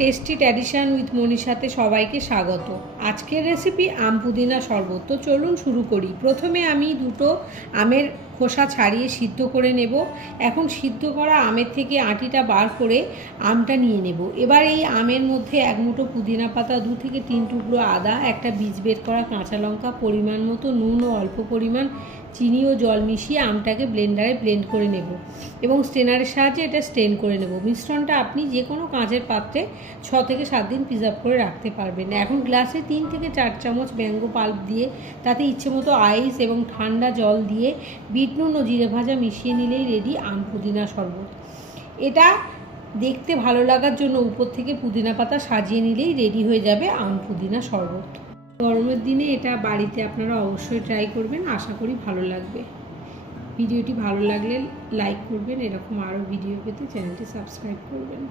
Tasty tradition with মনীষাতে সবাইকে স্বাগত। আজকের রেসিপি আম পুদিনা শরবত। তো চলুন শুরু করি। প্রথমে আমি দুটো আমের খোসা ছাড়িয়ে সিদ্ধ করে নেব। এখন সিদ্ধ করা আমের থেকে আঁটিটা বার করে আমটা নিয়ে নেব। এবার এই আমের মধ্যে এক মুঠো পুদিনা পাতা, 2 থেকে 3 টুকরো আদা, একটা বীজ বের করা কাঁচা লঙ্কা, পরিমাণ মতো নুন ও অল্প পরিমাণ চিনি ও জল মিশিয়ে আমটাকে ব্লেন্ডারে ব্লেন্ড করে নেব এবং স্ট্রেনারের সাহায্যে এটা স্ট্রেন করে নেব। মিশ্রণটা আপনি যে কোনো কাঁচের পাত্রে 6 থেকে 7 দিন প্রিজার্ভ করে রাখতে পারবেন। এখন গ্লাসে 3 থেকে 4 চামচ ম্যাঙ্গো পাল্প দিয়ে তাতে ইচ্ছে মতো আইস এবং ঠান্ডা জল দিয়ে বিট নুন ও জিরে ভাজা মিশিয়ে নিলেই রেডি আম পুদিনা শরবত। এটা দেখতে ভালো লাগার জন্য উপর থেকে পুদিনা পাতা সাজিয়ে নিলেই রেডি হয়ে যাবে আম পুদিনা শরবত। গরমের দিনে এটা বাড়িতে আপনারা অবশ্যই ট্রাই করবেন, আশা করি ভালো লাগবে। ভিডিওটি ভালো লাগলে লাইক করবেন, এরকম আরও ভিডিও পেতে চ্যানেলটি সাবস্ক্রাইব করবেন।